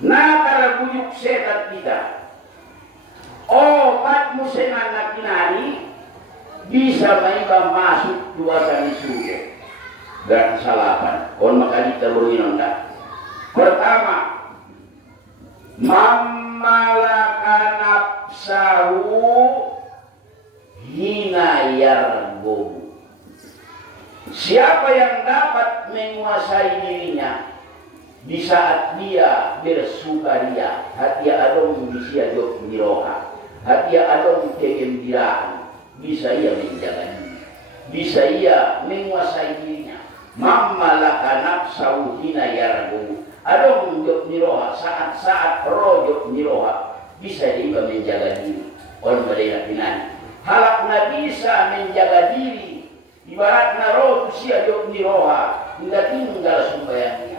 Nakara buyuk setat kita. Obat musenan na kinani bisa maiba masuk tuasan surga. Dan salapan. Kon makadita beruinon dah. Pertama, mammalaka nafsahu hina yarbu. Siapa yang dapat menguasai dirinya di saat dia bersukaria, hati adong bisa jok miroha, hati adong kegembiraan, bisa ia menjaga diri, bisa ia menguasai dirinya. Mammalaka nafsahu hina yarbu. Adong jok miroha saat rojok miroha, bisa dia menjaga diri. On mereka pinani. Halakna bisa menjaga diri. Ibaratna roh tu sia jok miroha, hingga tinggal sembayangnya.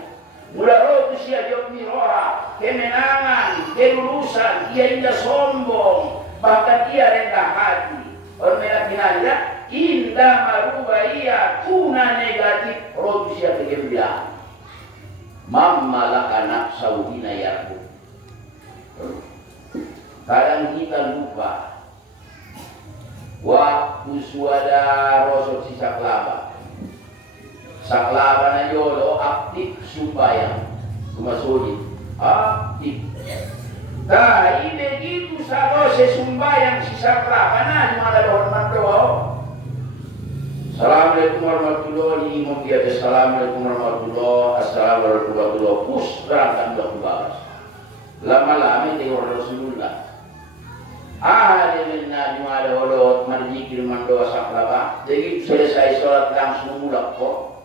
Mula roh tu sia jok miroha, kemenangan, kelulusan, ia indah sombong, bahkan ia rendah hati. Orang mereka binanya, indah maruba ia kuna negatif, roh tu sia kegembiraan. Mammalaka nafsahu hina yarbu. Kadang kita lupa waktu suada rosok si saklaba na yolo aktif supaya kumasuli aktif. Nah ini begitu sa rose sumbayang si saklaba na dimana doon mandoa. Assalamualaikum warahmatullahi wabarakatuh. Assalamualaikum warahmatullahi wabarakatuh. Pus berangkat belas. Lama-lama tengok Rasulullah. Dia minna dimada olot marjikir mandoa saklaba. Jadi selesai sholat langsung mulak kok.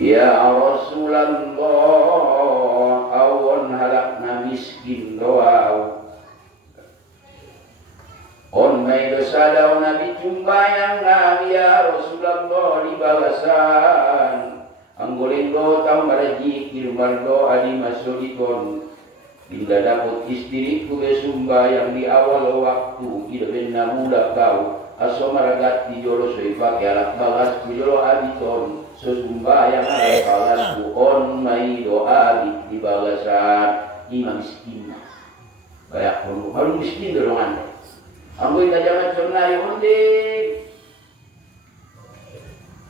Ya Rasulullah, awon halakna miskin doa. On may dosa daw nabi cumbayang nabi ya Rasulullah di bawasan. Ang guling do tau marjikir mandoa di masulikon. Bila dapat istriku besumbayang di awal waktu, tidak benar muda kau. Aso maragat di jolo soy pakai alat balas di jolo abiton. Sesumbayang alat balasku on mai doa di balasan imam miskin. Kayak kalau miskin dorongan. Ambo ita jangan cernai onde.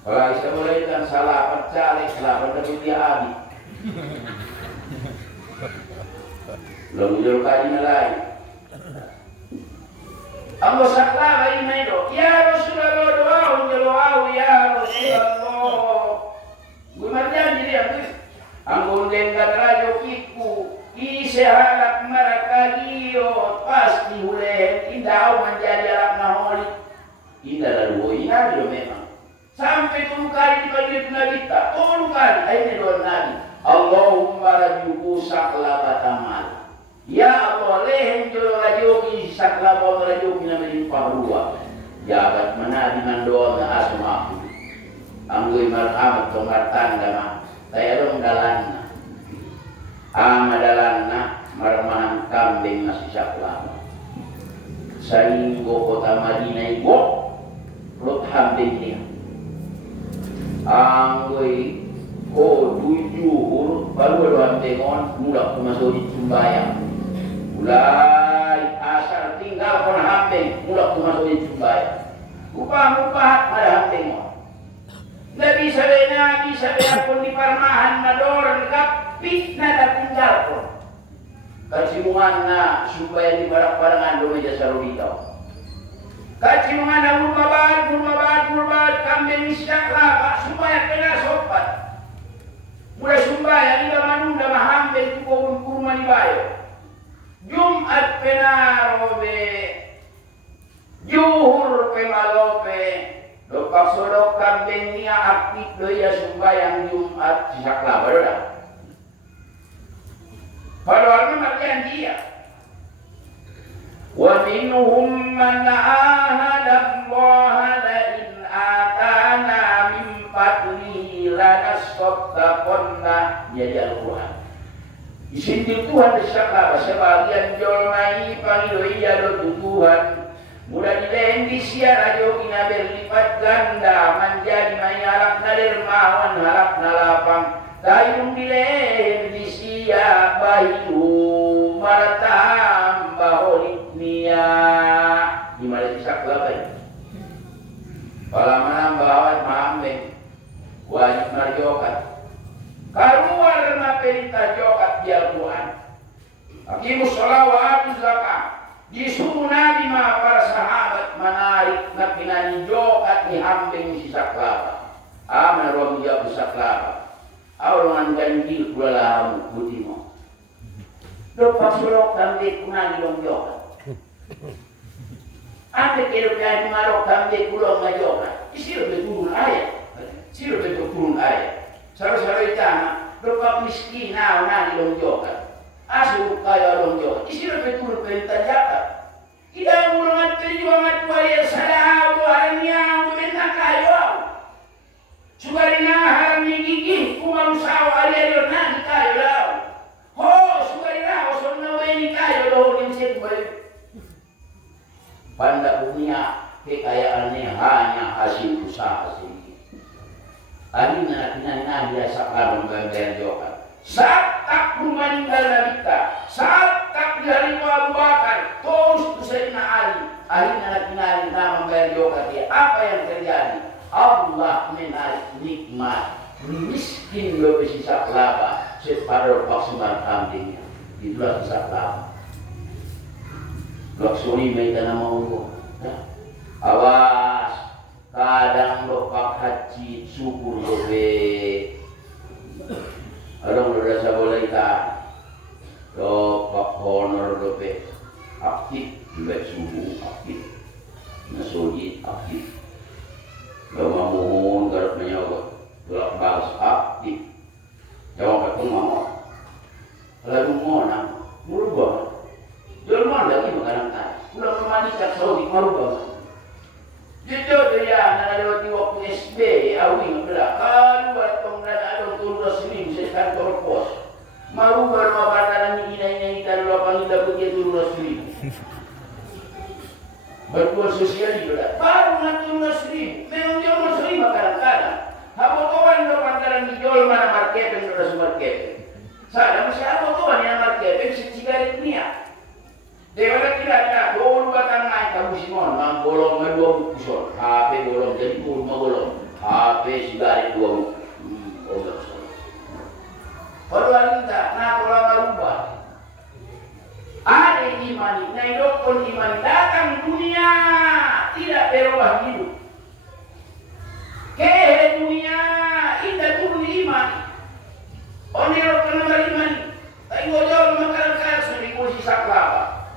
Kalau bisa mulai dengan salah percaya, salah percaya dia abi. Belum jauh kali nalai. Allah saklaba ini do. Ya Rasulullah doa ya Rasulullah. Gumarnya jadi aku. Anggun den katarajo kiku. Ise halak marakadio pasti huleh indah menjadi alat naholi. Indah lalu ina do memang. Sampai 10 kali dibagi nabita. 10 kali ini doa Nabi. Allahumma rajuku saklaba tamal. Ya Allah, lehen jolo rajoki saklaba rajoki na melimpah ruah. Jabat mana dengan doa na asum aku. Anggui marhamat tongkatan dama. Saya dong dalanna. Dalanna marmahan kambing nasi saklaba. Sainggo kota Madinah igo lut hambing dia. Anggui 7 huruf baru doan tengon mula masuk di sembayang. Mulai asar tinggal kon hambing mula masuk di sembayang. Upah ada hambing. Nabi sabena pun di parmahan madoran kapit na tinggal pun. Kacimungan na supaya di barang-barangan do meja sarubitaw. Kacimungan na murmabad kambing isyaklaba supaya kena sopat. Mula sumbayang ida manunda mahambing tukong kurma ni bayo. Jumat penarobe, juhur pemalope, dopak sodok kambing niya aktif doya sumbayang Jumat sisaklaba doa. Padahal makian dia. Wa minhum man ahada Allah la in atana min fadlihi lanasaddaqanna jadi Al-Quran. Isintil Tuhan disaklaba sebagian jolmai pangiloi do Tuhan. Mudah dilain di siara jogina berlipat ganda menjadi mayalak na dermawan halak na lapang. Tayong dilain di siya kayu maratamba holiknia di mana bisa kelabai kalau menambah mahameng wajib marjokat keluar na perintah jokat di Al-Quran Aqimus sholawat zakat disuruh Nabi ma para sahabat menarik na pinaninjokat ni hambing si saklaba aman ruang jawab saklaba awalungan ganjil kula lahu butimo dopak sulok tamde kunani dong jokat ate kelo jadi marok tamde kulong ngajokat isiro beturun ayat siro beturun ayat saro-saro itama dopak miskin nani dong jokat asur kaya dong jokat isiro beturun perintah zakat kita ngulungan perjuangan kualian salah buahnya pemerintah kayu sugarina harami gigi kumarusawa aliyo nani kayo lao ho sugarina osonna weni kayo lo nimset bayu panda dunia kekayaannya hanya hasil usaha sendiri alina tinana dia sakar membayar jokat saat tak meninggal nabita saat tak dari Abu Bakar terus Sayyidina Ali tinana membayar jokat dia apa yang terjadi Allah menarik nikmat miskin lo besi saklaba separuh maksimal kambingnya itulah saklaba laksoni mereka nama Allah awas kadang lo pak haji syukur lo be adong lo rasa boleh ikan lo pak honor lo be aktif baik subuh aktif nasojid aktif Bawa mohon garap menyawat gelap balas aktif jawab ke pengawal lalu mohon merubah jelma lagi makanan kaya udah memanikan saudi merubah jujur dia nana di waktu SB awi ngebelah kalau atong nana adong turun sini bisa kantor pos merubah rumah bataran ini dan lapang kita begitu turun sini berbuat sosial juga baru ngatur nasri memang jual nasri kadang-kadang habotoan do pantaran dijual mana market dan udah market saya masih habotoan yang market si cigaret niat dewa tidak dulu batang naik kamu simon bolong dua buku HP bolong jadi rumah bolong HP cigaret dua buku kalau kita nak lama rubah ada iman, naidokon iman datang dunia tidak berubah hidup. Ke dunia indah turun iman. Onero kenal iman. Tapi ngojol makanan kaya sudah kursi saklaba.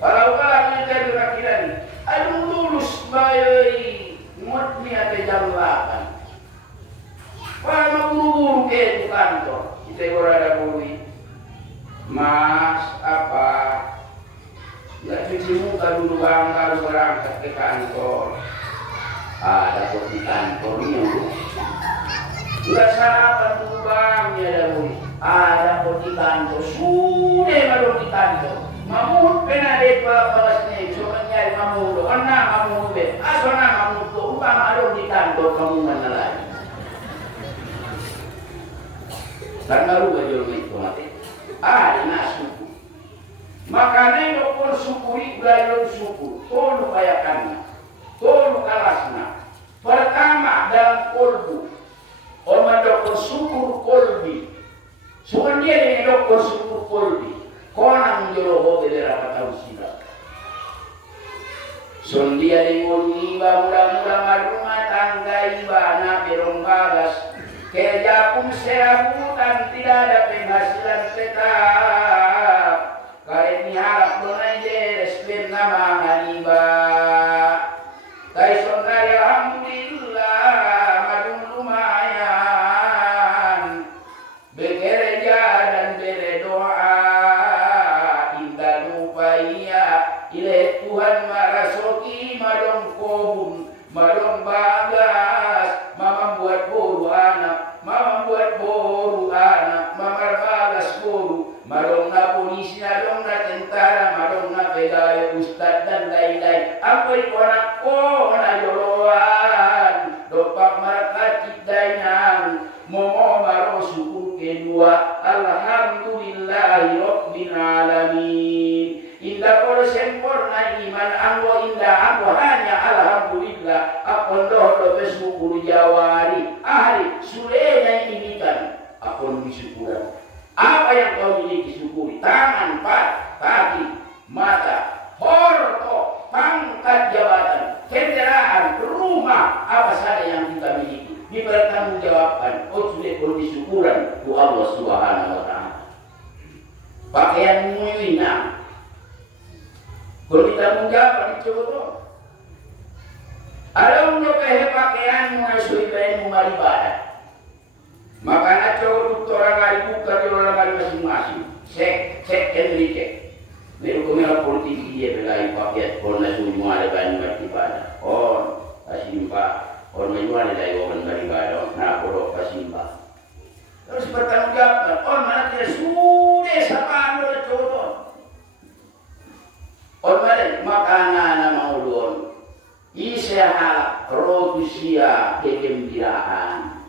Kalau kalah mencari rakyat ini, aduh lulus bayai mutni ate jam 8. Kalau guru-guru ke itu kantor, kita berada bului. Mas apa ya cuci muka dulu bang baru berangkat ke kantor ada kok di kantornya udah sarapan dulu bang ya ada kok di kantor sudah baru di kantor mamut pernah deh balasnya cuma nyari mamut anak mamut be asona mamut tuh bang ada di kantor kamu mana lagi karena lu baju itu mati nak suku makanya dokon syukuri belajar syukur tolu kayakannya tolu kalasna pertama dalam kolbu orang dokon syukur kolbi sungan dia dengan dokon syukur kolbi konang joloho bela kata usida sun dia dengan iba mula-mula marunga tangga iba na berong bagas kerja pun serabutan tidak ada penghasilan tetap kaya harap menajer spend nama nganiba kaison dari alhamdulillah madung lumayan bekerja dan berdoa indah lupa iya ileh Tuhan marasoki madong kobun madong bagas mama buat boru anak mama buat boru anak mama bagas boru madong na polisi madong na tentara madong na pegawai ustad dan lain-lain apa itu anak ko na yoloan dopak marakacit dainang momo maro syukur kenu dua alhamdulillahi rabbil alamin. Indah kalau sempurna iman anggo indah anggo hanya alhamdulillah akon doh bersyukur jawari ahli sulenya ini kan akon disyukuran. Apa yang kau miliki syukuri? Tangan, kaki, mata, harta, pangkat jabatan, kendaraan, rumah, apa saja yang kita miliki dipertanggungjawabkan. Oh sudah kau disyukuran ku Allah Subhanahu wa Ta'ala. Pakaianmu ini kalau ditanggung jawab dicoba. Ada udah pakaianmu nasuibainmu maribadah. Makanya coba orang kali buka di orang kali masing-masing. Cek and recheck. Meru kumela politik dia belai pakai kon nasu semua ada banyak ibadah. On asimpa, on menyuara dari orang beribadah. Nah, bodoh asimpa. Terus bertanggung jawab. On mana tidak sudah sama anu coba. On mana makanan nama ulun. Isaha rotusia kegembiraan.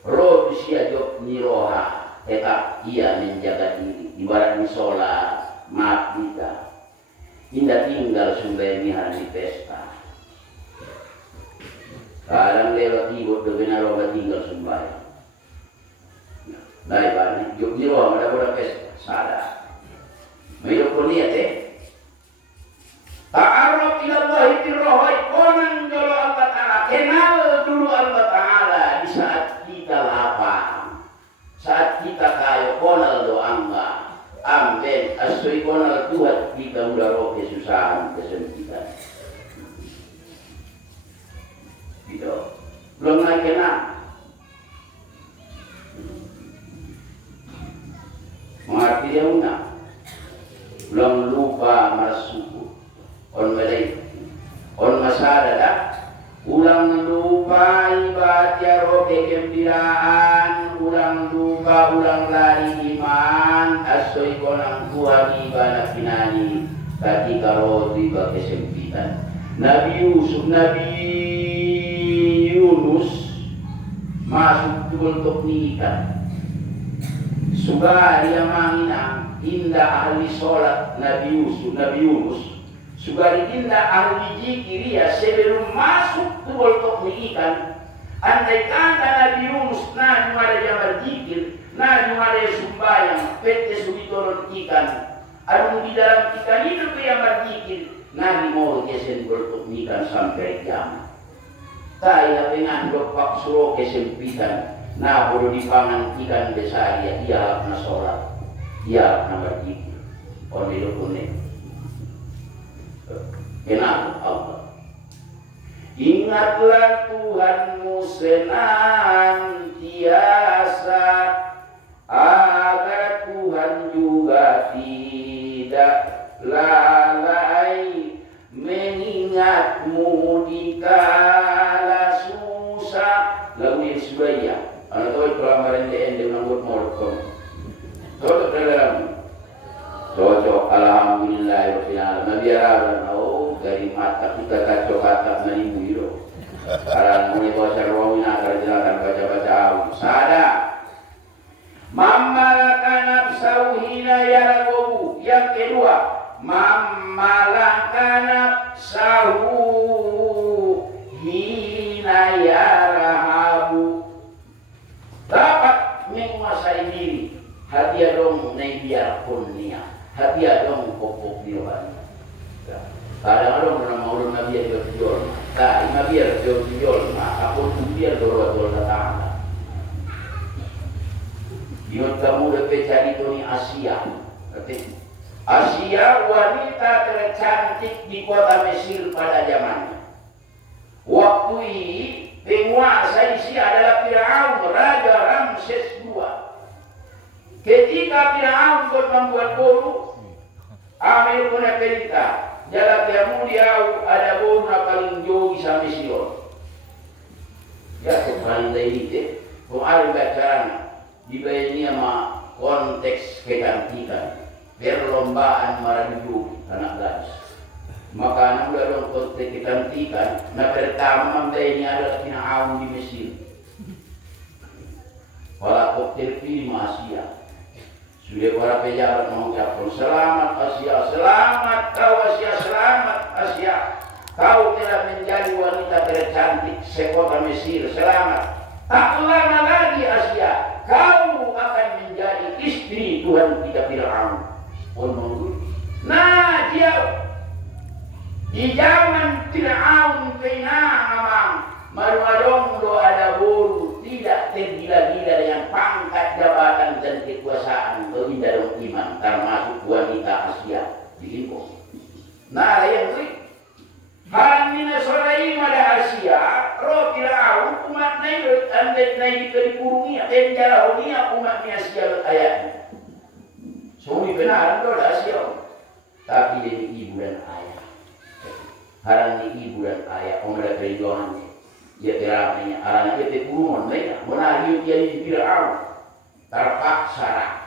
Roh usia jok niroha tetap ia menjaga diri ibarat sholat maaf kita indah tinggal sumber hari pesta kadang lewat ibu dengan roba tinggal sumber nah ibarat jok niroha ada pesta sadar mayok ko niat ta'arruf ila Allah tirrohai konan jolo Allah Ta'ala kenal dulu Allah Ta'ala di saat kita lapang saat kita kaya konal doang amben asoi konal Tuhan kita udah roh kesusahan kesempitan gitu belum lagi kenal mengerti dia undang belum lupa masuk on balik on masada dah ulang lupa ibadah roh kegembiraan ulang lupa ulang lari iman asoi konang kuah ibadah kinani ketika roh tiba kesempitan Nabi Yunus masuk untuk nikah sudah dia menginang indah ahli sholat Nabi Yunus Sugari indah ahli zikir ya sebelum masuk tu boltok ni ikan. Andai kata Nabi Yunus na jumada yang berzikir, na jumada sumbayang, pete subitoron ikan. Anu di dalam ikan itu yang berzikir, Nabi mau kesen boltok ni ikan sampai kiamat. Saya dengan dopak suruh kesempitan, na boleh dipangan ikan besar ya dia na sholat, dia na berzikir. On itu kuning. Kenal Allah. Ingatlah Tuhanmu senantiasa agar Tuhan juga tidak lalai mengingatmu di kala susah. Lagu yang sebaya. Anak tahu kelamaran ende menanggut molkom. Cocok dalam. Cocok alhamdulillah Nabi Arab dari mata kita kacau kata menipu itu. Karena punya bahasa Romina kerjakan baca-baca awal. Sada. Mammalaka nafsahu hina yaragobu. Yang kedua, mammalaka nafsahu hina yarahabu. Dapat menguasai diri. Hati dong biar kurnia. Hati dong pokok diwan. Kadang-kadang pernah mau Nabi yang jual, tak Nabi yang jual, aku dia dorong datang. Diot kamu lebih cari tu ni Asia, Asia wanita tercantik di kota Mesir pada zamannya. Waktu ini penguasa isi adalah Firaun, Raja Ramses II. Ketika Firaun membuat boru, Amir punya perintah. Jalan kamu dia ada bona paling jauh sampai Sion. Ya paling ini kau ada bacaan di ini sama konteks kecantikan perlombaan merayu anak gadis. Maka anak dalam konteks kecantikan, nah pertama ini adalah Firaun di Mesir. para terpilih Asia. Sudah para pejabat mengucapkan selamat Asia, selamat kau Asia, selamat Asia. Kau telah menjadi wanita tercantik sekota Mesir, selamat. Tak lama lagi Asia, kau akan menjadi istri Tuhan kita Fir'aun. Nah dia di zaman Fir'aun memang maru-marung do ada bolu tidak tergila-gila dengan pangkat jabatan dan kekuasaan dalam iman termasuk wanita Asia di Indo. Nah yang ini haramina sorai pada Asia roh Fir'aun umat naik andet naik ke dikurungi penjara umat Asia ayat. Semua benar do Asia tapi jadi ibu dan ayah. Haram di ibu dan ayah mereka perjuangannya. Ya terapnya arahnya itu kurungan mereka menarik dia di Fir'aun terpaksa.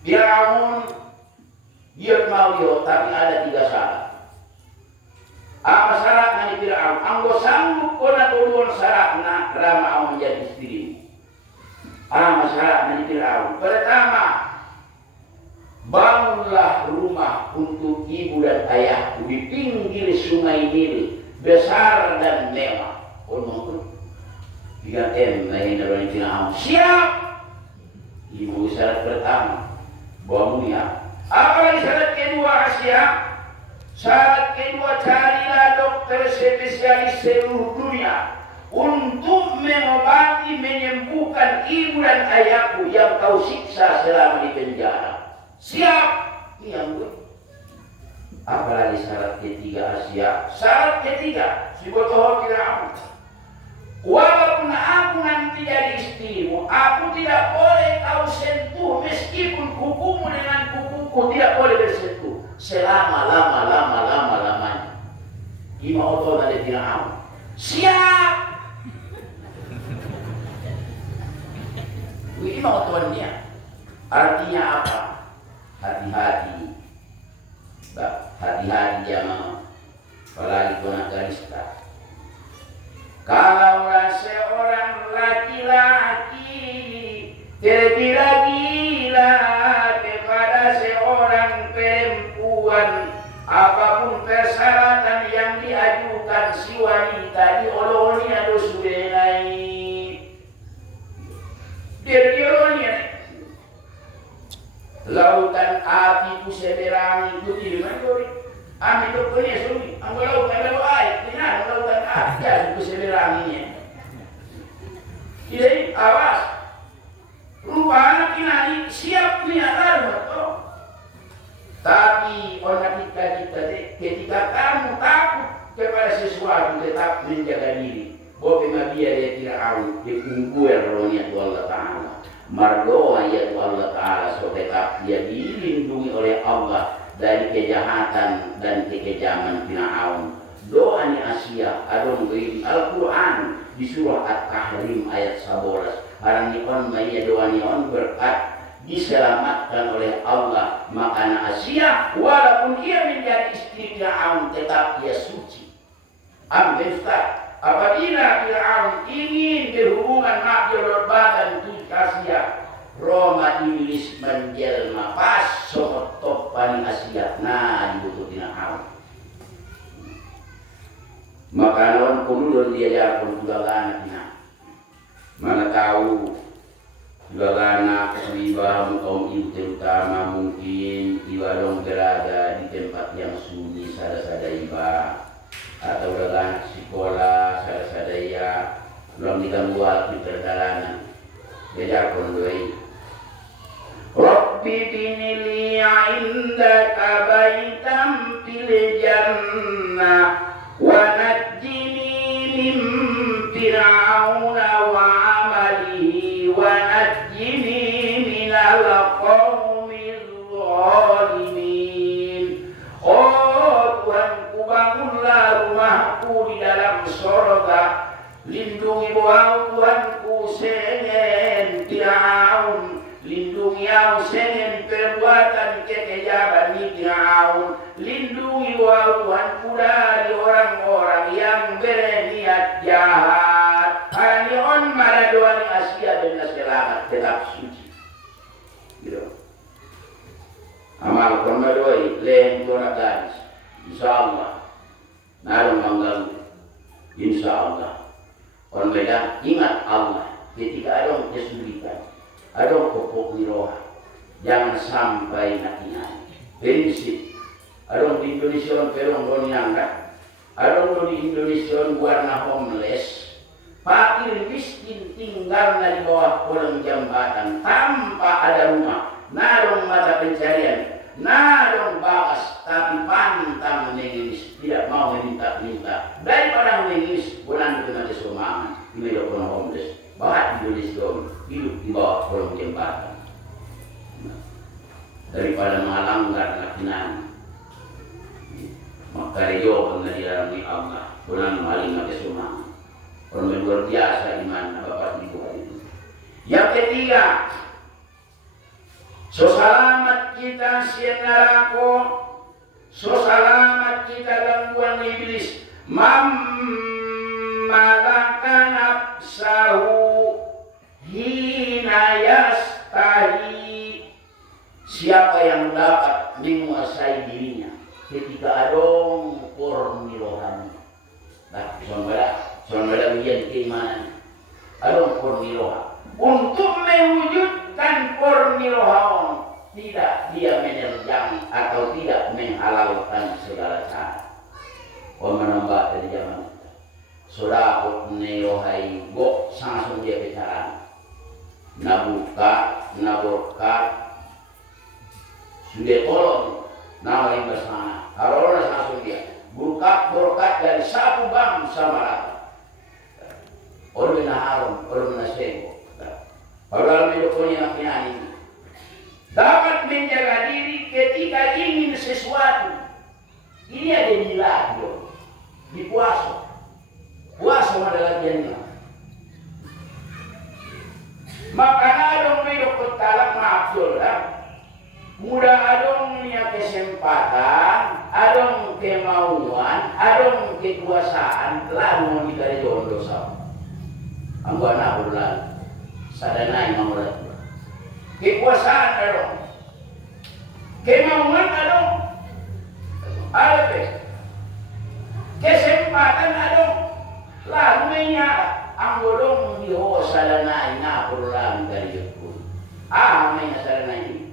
Fir'aun dia mau dia tapi ada 3 syarat. Apa syaratnya di Fir'aun? Anggo sanggup kona duluan syaratnya rama menjadi istrimu. Apa syaratnya di Fir'aun? Pertama, bangunlah rumah untuk ibu dan ayahku di pinggir sungai Nil, besar dan mewah. Ngomong tiga main dari Fir'aun. Siap. Ibu syarat pertama, bangunnya. Apalagi syarat kedua siap. Syarat kedua, carilah dokter spesialis seluruh dunia untuk mengobati menyembuhkan ibu dan ayahku yang kau siksa selama di penjara. Siap. Yang gue. Apalagi syarat ketiga Asia. Syarat ketiga si botoh Fir'aun. Walaupun aku nanti jadi istrimu, aku tidak boleh kau sentuh meskipun kukumu dengan kukuku tidak boleh bersentuh selama lamanya. Ima otot dari Fir'aun. Siap. Ima ototnya. Artinya apa? Hati-hati. Hati-hati jangan apalagi konakarista. Kalaulah seorang laki-laki tergila-gila kepada seorang perempuan, apapun persyaratan yang diajukan si wanita dioloni atau sudenai dioloni. Lautan api ku seberang itu di mana doi? Ami tu punya sumi. Anggo lautan ada air, benar lautan api ya ku seberang ini. Jadi awas. Rupanya kinani siap punya arah. Tapi orang kita ketika kamu takut kepada sesuatu tetap menjaga diri. Bahwa dia tidak tahu dikumpul rohnya Allah Ta'ala. Mardoa ya Allah Ta'ala so tetap dia dilindungi oleh Allah dari kejahatan dan kekejaman Fir'aun. Doa ni Asia adon di Al-Quran di surah At-Tahrim ayat 11. Harang ni on maya doa ni on berkat diselamatkan oleh Allah. Maka Asia walaupun ia menjadi istri Fir'aun tetap dia suci. Amin Ustaz. Apabila Fir'aun ingin berhubungan maaf badan tu Asia, Roma iblis menjelma pas somot topan Asia. Nah dibutuhin Fir'aun. Maka naon kulun diajarkan tulagana tina. Mana tahu tulagana riba kaum ibu terutama mungkin iwadong berada di tempat yang sunyi sada-sada iba. Atau dalam sekolah sadaya belum diganggu di perjalanan belajar kondoi. Rabbi binili indaka baitam fil jannah wa najjini min fir'auna wa amalihi wa najjini minal qaumiz zalimin. Oh Tuhanku, bangunlah rumahku di dalam surga. Lindungi bawah Tuhanku sengen Fir'aun. Lindungi aku sengen perbuatan kekejaman Fir'aun. Lindungi bawah Tuhanku dari orang-orang yang berniat jahat. Hanya on maradoani tetap suci. Gitu. Amal kon madoi len kona gadis. Insyaallah. Narong mengganggu. Insyaallah. Kon beda ingat Allah ketika adong kesulitan, adong kopok niroha. Jangan sampai nakinan. Prinsip. Adong di Indonesia perong don nyangka. Adong di Indonesia warna homeless. Fakir miskin tinggal di bawah kolong jembatan tanpa ada rumah. Narong mata pencarian, narong bakas, tapi pantang mengemis, tidak mau meminta-minta. Daripada mengemis, bulan itu nanti semangat, di meja kolong homeless. Bahat Indonesia hidup di bawah kolong jembatan. Daripada melanggar lakinan, maka dia pengadilan di Allah, bulan maling nanti semangat. Orang luar biasa iman Bapak Ibu hari ini. Yang ketiga, so selamat kita siang neraka, so selamat kita gangguan iblis. Malaka nafsahu hina yastahi. Siapa yang dapat menguasai dirinya ketika adong porni rohani. Nah, saudara ujian keimanan. Adong porni rohani. Untuk mewujudkan porni rohani, tidak dia menerjang atau tidak menghalalkan segala cara. Menambah dari zaman kita. Saudara nerohai go langsung dia bicara. Nabuka, sudah tolong, nama yang bersama. Kalau langsung dia berkat dari satu bangsa Malaka. Orang harum, orang sego. Kalau punya ini dapat menjaga diri ketika ingin sesuatu. Ini ada nilai di puasa. Puasa adalah latihannya. Maka adong medok talak maaf mudah adong punya kesempatan, adong kemauan, adong kekuasaan, lalu dikari jodoh sama. Anggo anak bulan, sadana imam ulat. Kekuasaan adong, kemauan adong, ada kesempatan adong, lalu menyala. Anggo dong diho sadana ina bulan dari jodoh. Mainnya sadana ini.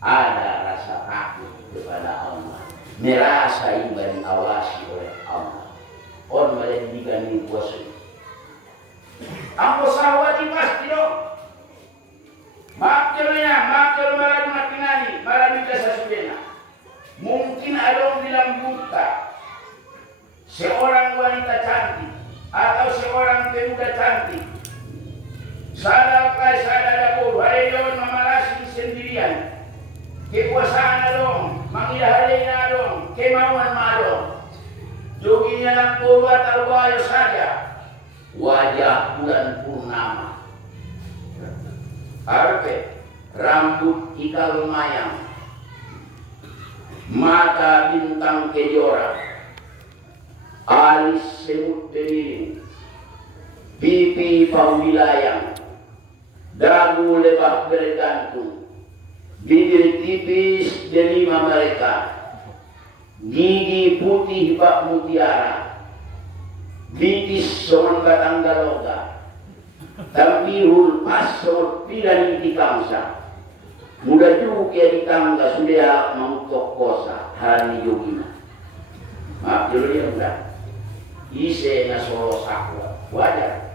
Ada rasa takut kepada Allah, merasa ingin diawasi oleh Allah. On menjadikan ini puasa. Angko sawati pasti dong. Maaf malam makinani, malam jasa subena. Mungkin ada bilang buta. Seorang wanita cantik atau seorang pemuda cantik. Sadar dapur, hari jauh memalasi sendirian. Kekuasaan adong, mangidahalinya adong, kemauan adong. Joginya ng puro at albayo saja. Wajah bulan purnama. Arpe, rambut ikal mayang. Mata bintang kejora. Alis semut beriring. Pipi pawilayang. Dagu lebah bergantung. Bibir tipis delima mereka, gigi putih bak mutiara, bitis songon batang galoga, tampihul pas songon pilan di kamsa, muda juga di tangga sudah mangkok kosa hari yogina. Maaf dulu ya udah, ise na solo sakwa, wajar.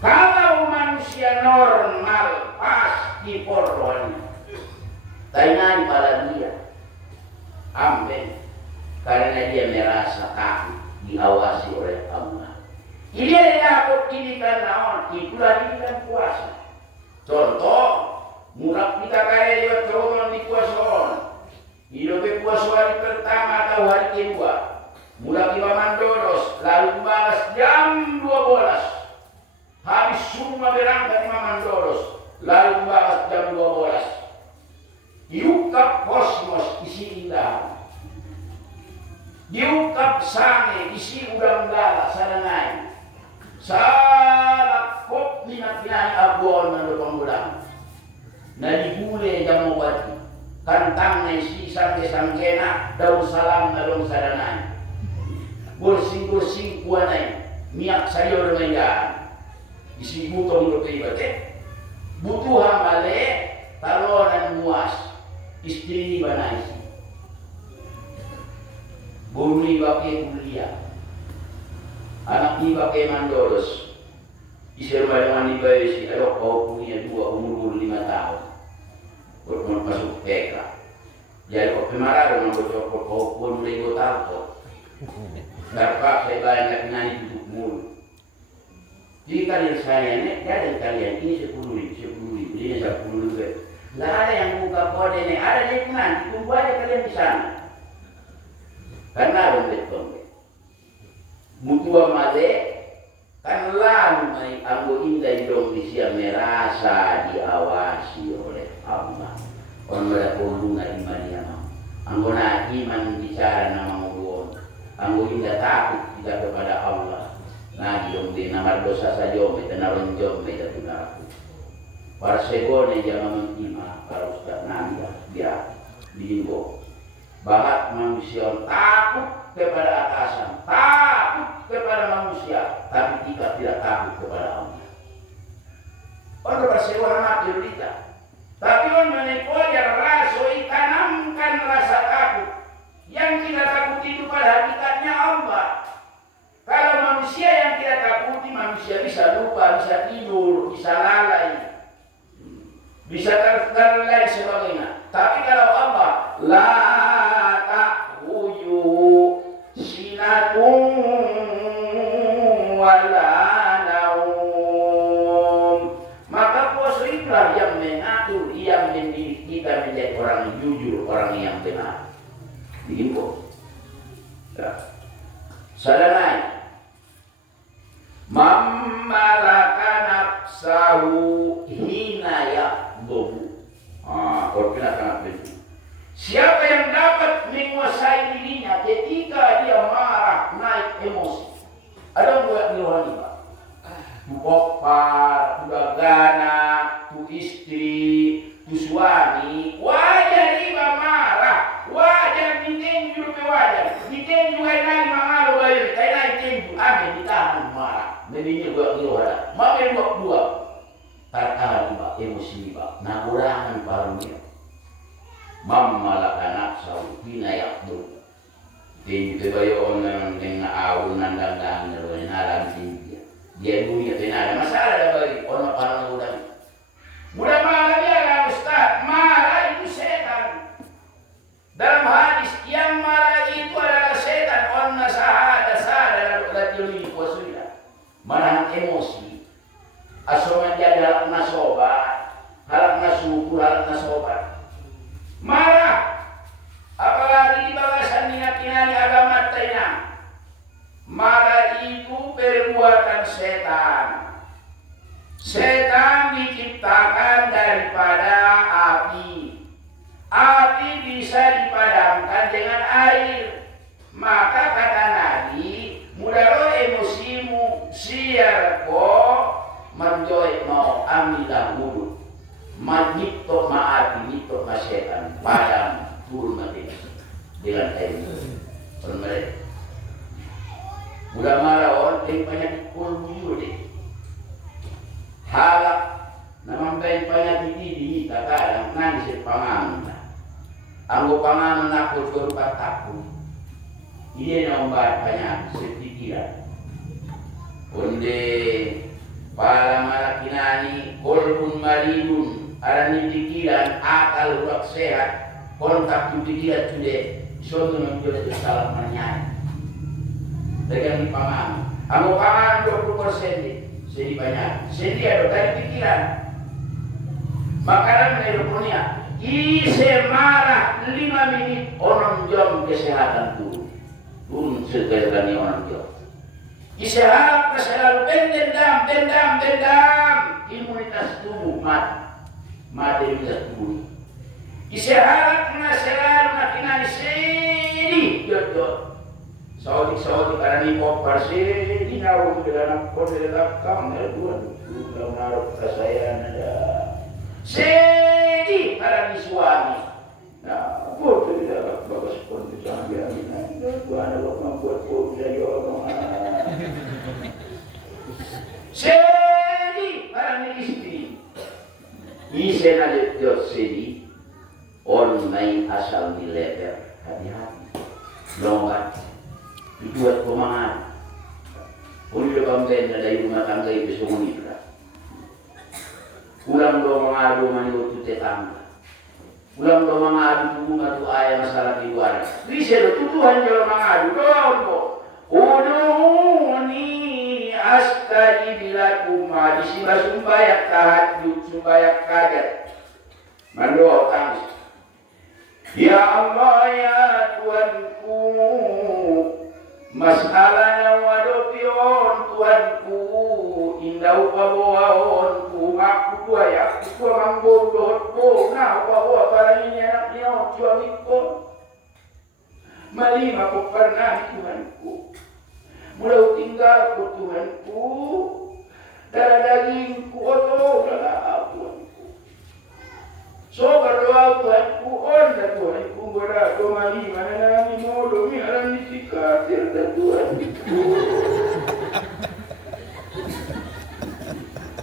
Kalau manusia normal pasti porrohnya. Tanya pada dia, amin, karena dia merasa takut diawasi oleh Allah. Ini dapat didikan naon, itulah didikan puasa. Contoh, murah kita kaya dia turun di puasa. Hidup puasa hari pertama atau hari kedua, murah kita mandoros, lalu balas jam 12. Habis semua berangkat Imam mandoros, lalu balas jam 12. Diukap kosmos isi indah, diukap sange isi udang dala sana naik, salak kop minat abuan Nalibule jamo bati kantang na sisang sangkena daun salam nalong sadanay gorsing kuanay miyak sayo naman yan isi butong lo kay bate butuhan mali talonan muas istri banay bumi bake kuliah anak ni bake mandolos isir malaman ni bayi si adok kau punya dua umur 5 tahun untuk masuk TK. Jadi kok pemarado nang bocor kok pun lego tato. Darpa saya banyak nyanyi duduk mulu. Jadi kalian saya ini, dan kalian ini 10 ribu, ini 10 ribu. Nggak ada yang buka kode ini, ada lingkungan, tunggu aja kalian di sana. Karena dompet. Mutua made, kan lamai anggo indah Indonesia merasa diawasi oleh Allah. Orang berpondungan imannya mau. Anggo na iman bicara nama muduon. Anggo indah takut kita kepada Allah. Nah dong di nama dosa saja kita naron jom kita tunaku. Para segone jangan menima para ustaz nanda biar diimbo. Bahat manusia takut kepada atasan, takut kepada manusia, tapi tidak takut kepada Allah. Orang bersewa mati kita. Tapi orang menipunya rasoi tanamkan rasa takut. Yang kita takuti itu pada hakikatnya Allah. Kalau manusia yang kita takuti, manusia bisa lupa, bisa tidur, bisa lalai, bisa terlalai sebagainya. Tapi kalau Allah, la ta'huyu sinatun wala naum. Maka puasa itulah yang mengatur, yang mendidik kita menjadi orang jujur, orang yang benar. Diimbau. Ya. Sadanai. Mammalaka nafsahu hina yaqdubu. Orpina sangat penting. Siapa yang dapat menguasai dirinya ketika dia marah, naik emosi. Ada buat nirohani Pak. Tu bopar, tu gagana, tu istri, tu suami, wajar iba marah, wajar ditenju pe wajar. Ditenju ay nai mangalo bayar, kay nai tenju, amin ditahan marah. Medinya buat nirohana. Makin buat dua. Tahan iba, emosi iba, nakurangan parunya. Mammalaka nafsahu hina yaqdubu. Tenju pe bayo on dengan awun nandang-nandang nalam tinggi. Dia dunia tidak ada masalah dah bagi orang parang udah. Mudah marah dia lah Ustaz. Marah itu setan. Dalam hadis yang marah itu adalah setan. Onna sahada lalu ini puasunya. Menahan emosi. Asoman dia halak nasobat, halak nasukur, halak nasobat. Marah. Apalagi di bagasan minat-minat agama tainang. Marah itu perbuatan setan. Setan diciptakan daripada api. Api bisa dipadamkan dengan air. Maka kata Nabi, mudaro emosimu siar ko menjoy mau amilah mulut. Manipto maapi, nipto ma setan. Padam turun nanti dengan air. Mereka mudah marah orang penyakit kolbu deh. Halak namang penyakit ini kadang nangis pangangan. Anggo pangangan aku berupa takut. Ini nomor penyakit sepikiran. Onde para malakinani kolbun maridun arani pikiran akal ruak sehat kontak pikiran sudah suatu menjadi salah menyanyi. Dengan dipangan, aku pangan 20% sedih banyak, sedih ada dari pikiran. Makanan menelponnya, ise marah 5 menit orang jom kesehatan turun kesehatan orang jom. Ise harap kesehatan dendam, imunitas tubuh mati bisa tubuh. Ise harap kesehatan makinani sedih jod. Saudi karena ni popar di naruh ke dalam kode belakang dua naruh ke saya ada lagi suami. Nah, bodoh tidak bagus pun suami ini. Tuhan Allah membuat pun saya orang. Sedi para istri. Isen ada jod sedi. On main asal di leher hati-hati. Lompat. Dibuat pemahaman. Uli pambenda dari rumah tangga itu semua. Ulang do mengadu maniutu tetangga. Ulang do mengadu bunga tu ayah masalah di luar. Bisa do Tuhan kalau mengadu do. Uduni astajib lakum di sini sumbayak tahajud sumbayak kaget. Mendoa tangis. Ya Allah ya Tuhanku, masalahnya wadopion Tuhanku, indah upaboaonku, aku tua ya, aku tua mangbodoh, nah upaboa para ini anaknya suamiku, malima ko pernah Tuhanku, mulau tinggalku Tuhanku, darah dagingku otoh darah Tuhanku. So berdoa Tuhanku, onda Tuhanku berdoa mali mana ni modo ni alam ni sikatir dan Tuhanku.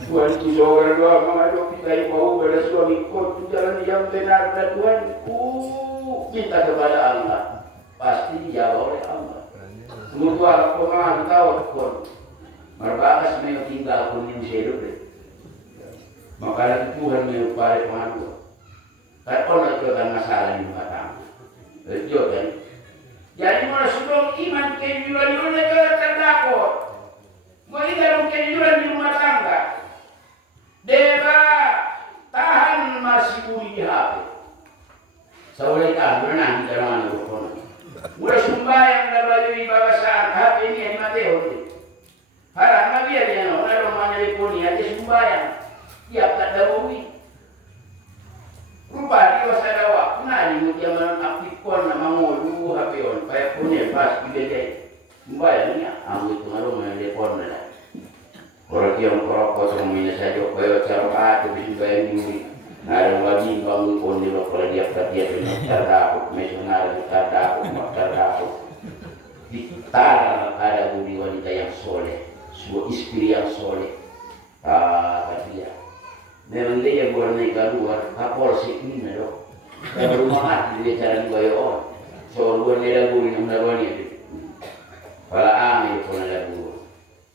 Tuhanku so berdoa mengadu kita mau pada suami kau jalan yang benar dan Tuhanku minta kepada Allah pasti dijawab oleh Allah. Semua pemahaman tahu pun merbakas mau tinggal pun yang hidup deh. Maka Tuhan mau pada pemahaman. Kan orang itu kan masalah di rumah tangga. Betul kan? Jadi mana sebelum iman kejujuran itu negara terdakwa. Mau dalam kejujuran di rumah tangga. Deba tahan masih uli di HP. Saulai tahan menang di dalam anak. Mulai sembahyang dan baju di bawah saat HP ini yang Mateo. Harap nabi dia orang rumahnya di poni aja sembahyang. Tiap tak dahului. Rupa dia wasada waktu nani dia menaktifkan nama ngolu HP on, baik punya pas dibeli. Bayarnya, aku itu ngaruh mana telepon mana. Orang dia orang kosong mina saja, bayar cara ada bisa bayar ini. Ada lagi bangun pun di lokal dia kerja di terdapuk, mesional di terdapuk, terdapuk. Di ada budi wanita yang soleh, sebuah istri yang soleh. Dia. Memang dia boleh naik keluar, kapal sini dok. Kalau rumah dia cara dibayar orang. So luar ni lagu ni nama ni. Pala ami pun lagu.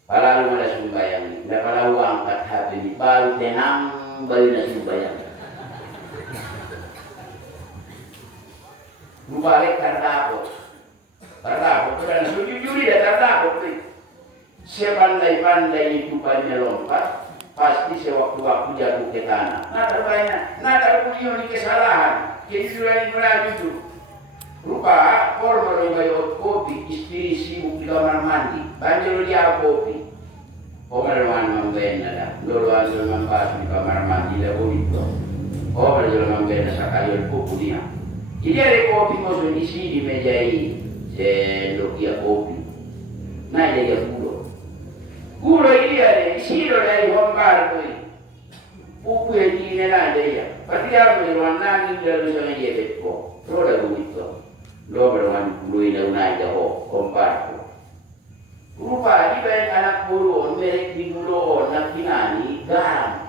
Pala lu ada sembahyang ni. Dah pala lu angkat hati ni. Baru tenang, baru nak sembahyang. Lu balik terdapuk. Terdapuk tu kan sujud-judi dah terdapuk ni. Sepandai-pandai itu banyak lompat. Pasti sewaktu-waktu jatuh ke tanah. Nah terbanyak ni kesalahan. Kejujuran ini itu. Rupa korma bayar kopi, istri sibuk di kamar mandi. Banjir dia kopi. Pemerluan membena dah. Dulu ada membahas di kamar mandi dah begitu. Pemerluan membena sekali kopi dia. Jadi ada kopi masuk isi di meja ini. Sendok dia kopi. Nah dia pulau. Gula dia siro dari hombar tu. Pupu yang ini lah dia. Pasti apa yang mana ni dalam sana dia betul. Lo dah begitu. Lo berwan gula ini naik jauh hombar tu. Rupa di banyak anak burung merek di gula nak kinani garam.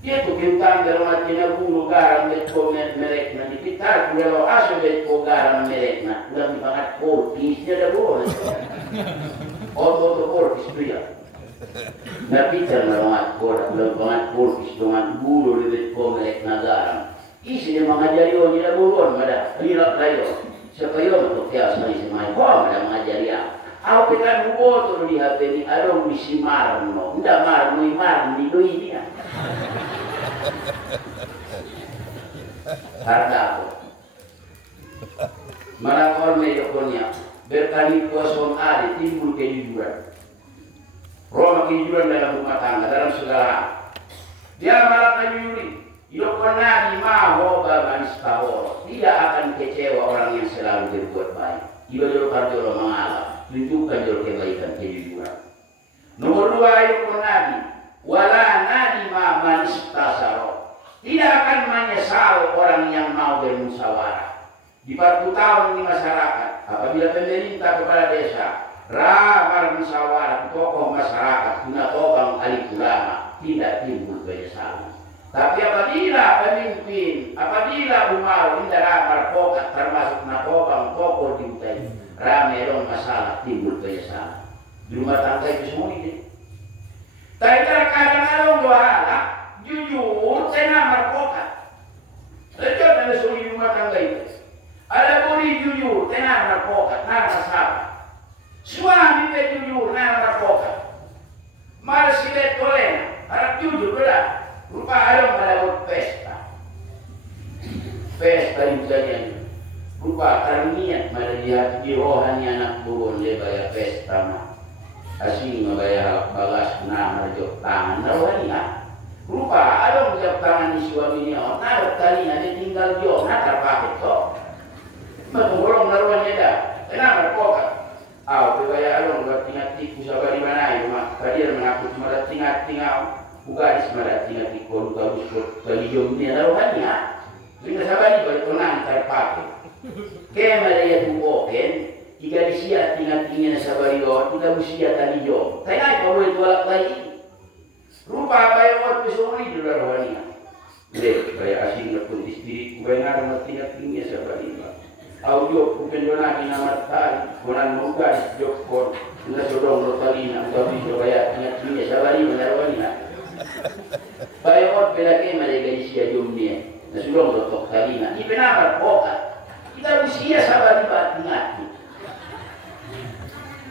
Dia tu bintang dalam hatinya gula garam betul merek nanti kita gula asal betul garam merek nak. Dalam bangat kopi dia dah boleh. Oto korpis itu ya. Nabi jangan banget korpis dengan bulu lebih komelek nagaram. Isi dia mengajari orang tidak buruan pada hilap layo. Supaya untuk biasa ni semai kau ada mengajari apa? Aku kan buat di HP ni ada misi marno, tidak marno di doi ni. Harga aku. Malakor mejokonya. Berkali kuasa ada timbul kejujuran. Roma kejujuran dalam rumah tangga, dalam segala hal. Dia malah kejujuran. Yoko nabi maho baban istahoro. Tidak akan kecewa orang yang selalu berbuat baik. Ibadah karjolo mengalah. Tunjukkan jolo kebaikan kejujuran. Nomor 2 yoko nabi. Wala nabi ma man istasaro. menyesal orang yang mau bermusyawarah. Di 40 tahun di masyarakat, apabila pemerintah kepala desa ramar musyawarah tokoh masyarakat guna tobang alim ulama, tidak timbul penyesalan. Tapi apabila pemimpin, apabila umar tidak ramar pokat termasuk natobang tokoh diutai, ramai dong masalah timbul penyesalan. Di rumah tangga itu semua ini. Tapi kadang ada dua anak jujur tenang marpokat. Lepas ada suri rumah tangga itu. Ada buri jujur tenang marpokat, nang masalah. Suami jujur nang marpokat. Malah si betoleng, harap jujur belah. Rupa ada melawat pesta. Pesta itu rupa karniat malah lihat di rohani anak buron lebaya pesta mah. Asing membaya bagas na marjok tangan rohani ah. Rupa ada menjawab tangan di suami dia. Naruh tali nanti tinggal dia nakar pakai kok. Menggolong naruhannya dah. Kenapa pokat? Bebaya along bertingat tiku sabar di mana itu mak. Tadi mengaku cuma tinggal bukan sebenarnya tinggal tiku bagus beliau ni naruhannya. Dengan sabar ni bertonang terpakai. Kemalaya tu oken. Jika disia tinggal sabariyo, tidak usia tadi jom. Tanya kalau itu alat lagi. Rupa apa yang orang pesoni di luar wanita. Leh, kaya asing pun istri, kubengar tinggal sabariyo. Audio bukan dona nama tadi, konan muka jokor, tidak sodong rotalina, tapi supaya tinggal sabariyo di luar wanita. Baik orang pelaki mereka disia jom dia, tidak sodong rotalina. Ini penamar pokat. Kita usia sabariyo tinggal.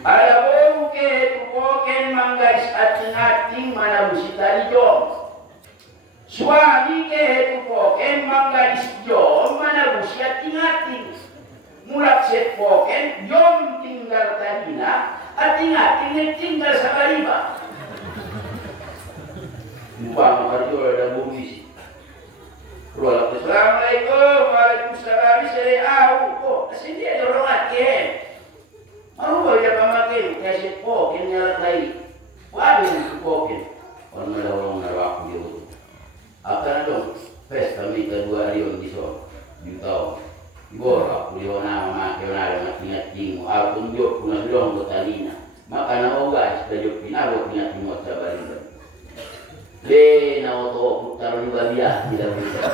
Ada bukan manggais ating-ating mana musita jom. Suami ke bukan manggais jom mana musia ating-ating. Mulak set bukan jom tinggal tadina, ating-ating tinggal sabariba. Mumpang karjo ada bugis. Assalamualaikum, waalaikumsalam. Saya kok sini ada orang aken. Aku boleh pamakin kasih pokin nyalat lagi. Waduh itu pokin. Orang ada orang narawak dia. Akan dong pesta minta 2 hari di sana. Di tahun. Iborak beliau nama makin ada ingat timu. Aku jok punya dong ke talina. Maka nama guys tajok pinawo ingat timu sabarin. Le na oto taruh di badia tidak bisa.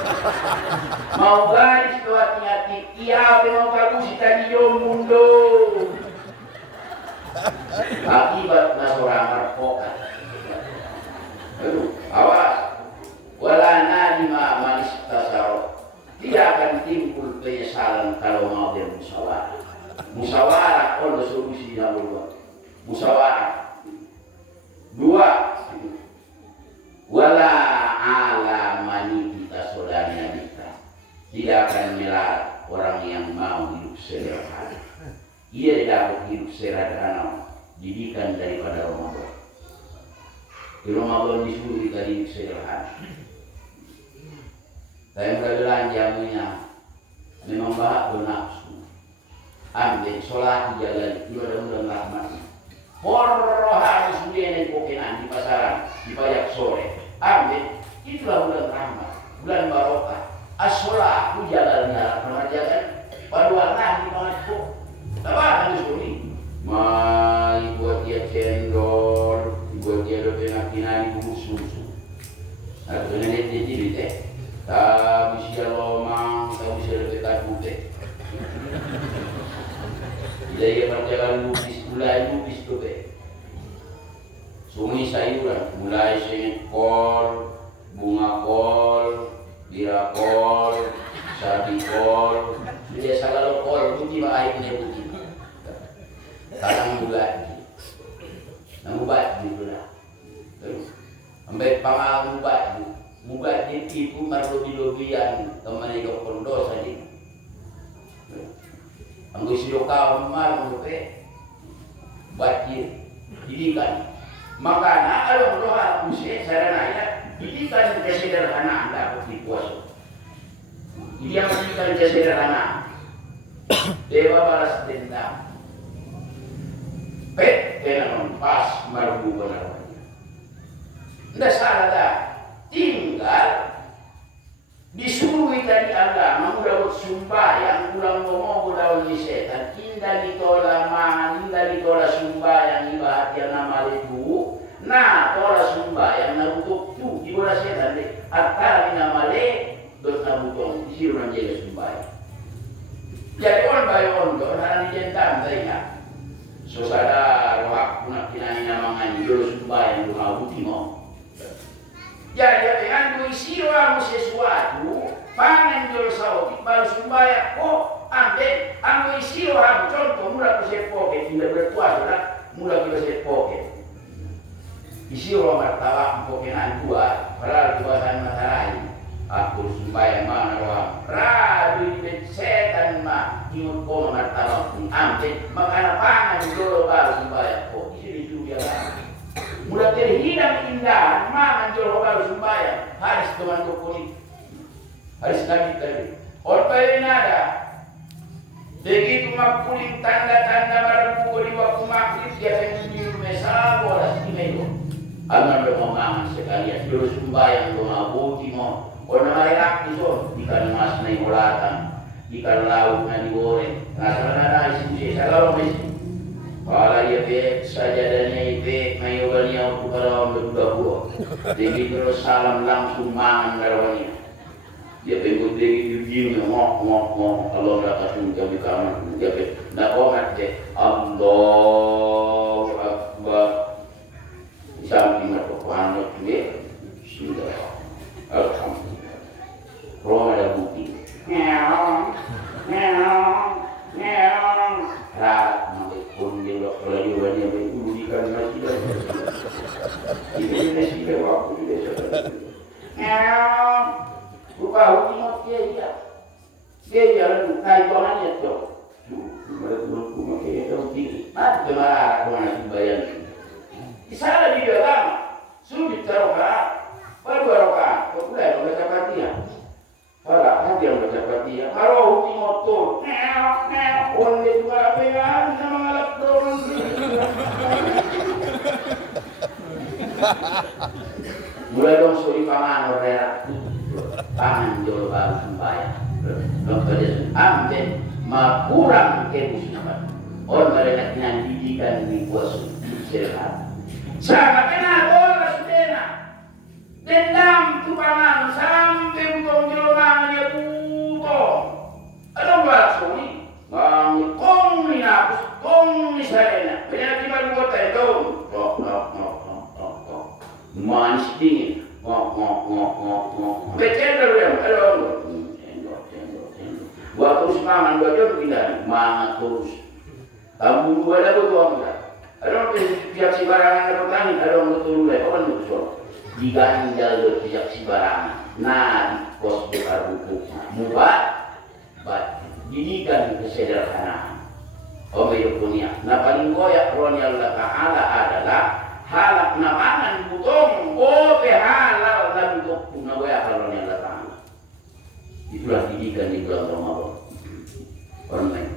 Mau guys tuat ingat iya mau bagus tadi yo mundo. Akibat nasorang marpokat. Aduh, awas. Wala nadima manis tasarot. Tidak akan timbul penyesalan kalau mau bermusyawarah. Musyawarah kalau solusi yang berubah. Musyawarah. 2. Wala ala manita saudaranya kita. Tidak akan melarang orang yang mau hidup sederhana. Ia dapat hidup sederhana, didikan daripada Ramadan. Di Ramadan disuruh kita hidup sederhana. Saya berbilang jamunya memang bahak bernafsu. Ambil sholat di jalan itu ada mudah rahmat. Horor harus dia yang pokenan di pasaran di pajak sore. Ambil itulah bulan rahmat, bulan barokah. As-sholat itu jalan-jalan pengajaran paduan di masjid. Apa harus ini? Mai buat dia cendol, buat dia dopenakinan ibu susu. Atau nenek jadi teh, tak bisa lomang, tak bisa lepetan putih. Jadi perjalanan mulai lupis tu teh. Sungai sayuran, mulai sengit kol, bunga kol, bira kol, sapi kol. Dia segala kol, putih airnya putih. Tanang bulat, nambubat di bulat. Terus, sampai pangal mubat di tipu marlobi-lobian teman itu kondos aja. Anggo sidokau mar ngope, bajir, didikan. Makanya kalau doa musik sarananya, didikan kesederhanaan dapat dikuasai. Dia mendidikan kesederhanaan. Dewa balas dendam. Kena pas marbu benar. Tidak salah dah. Tinggal disuruh butuh tu di bola setan deh. Akal ina male dot na butong isiru nang jaga sumbay. Jadi on bayo on do haran di jentam tanya. So sada rohak punak kinani namangan jolo sumbay yang rumah utimo. Jadi dengan dua isiru amu sesuatu pangan jolo sawo baru sumbay ko ante amu isiru amu contoh mula ku sepoke tidak berpuasa lah mula kita sepoke. Isi orang martabak pokenan tua, padahal tuasan matahari. Aku sembahyang mana doang. Radu di setan mah, imut ko martabak pun ampe. Makana pangan dulu baru sembahyang ko. Isi dijual lagi. Mulai terhidang indah, makan dulu baru sembahyang. Haris teman kulit, haris nabi tadi. Orta ini ada. Begitu makuling tanda-tanda baru di waktu maghrib dia menunjuk mesal bola istimewa. Aman bermangan sekalian terus sembahyang doa bukti mo orang mereka itu ikan mas naik olatan ikan laut na digoreng nasa na isi kalau mesti kalau dia bek saja dan bek mayoganya untuk kalau berdua jadi terus salam langsung mangan darawanya dia pengen dia gini ngok kalau mereka sungguh di kamar dia bek nak komat deh Allah Akbar samping atau panas dia sudah alhamdulillah. Kalau ada bukti, ngeong. Rakyat nanti pun dia kalau dia banyak mengurusikan masjid. Ini masjid waktu dia sudah. Ngeong. Lupa hukumnya dia. Dia jalan naik bangannya tu. Mereka belum pakai itu tinggi. Mati marah kau nak bayar. Isalah di dalam sujud tarokat, baru tarokat, kau mulai membaca Fatihah. Kalau hati yang membaca Fatihah, kalau hukum motor, orang dia juga apa yang sama ngalap dorong. Mulai dong suri pangan orang pangan jauh baru sembahyang. Dong kerja amjen kurang kebusuhan. Orang mereka yang didikan di puasa sehat. Sama kena bola sudena dendam tu pangan sampai butong jelonan dia butong ada buat suni bang kong ni nak kong ni saya banyak kita buat itu manis dingin becel dia ada waktu semangat dua jam tidak semangat terus kamu dua dah betul tak ada pihak si barangan dapat angin, ada orang betul mulai, apa kan betul? Diganjal pihak si barangan, nah kos bekar buku, mubat, didikan kesederhanaan. Om itu punya. Nah paling goyak Rohnya Allah Taala adalah halak namangan butong, halal dan untuk nagoyak Rohnya Allah Taala. Itulah didikan di bulan Ramadan. Orang lain,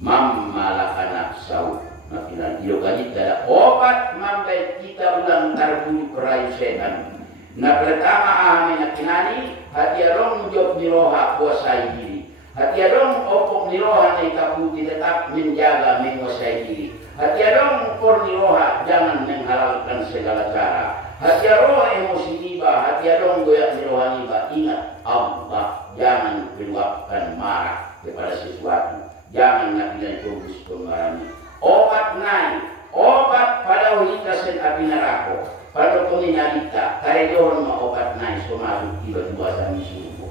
mammalakana saud. Nah, dilokaji ada obat mampai kita ulang terbujuk rayu setan. Nah pertama amin kinani hati arong job niroha kuasai diri. Hati arong opok niroha na ikabuti tetap menjaga menguasai diri. Hati arong por niroha jangan menghalalkan segala cara. Hati arong emosi tiba, hati arong goyak niroha niba. Ingat Allah jangan meluapkan marah kepada sesuatu. Jangan nabilan tubus pengarani. Obat naik, obat pada kita sen api neraka. Pada kau nyalita, kaya johon ma obat naik, so masuk tiba-tiba sama suhu.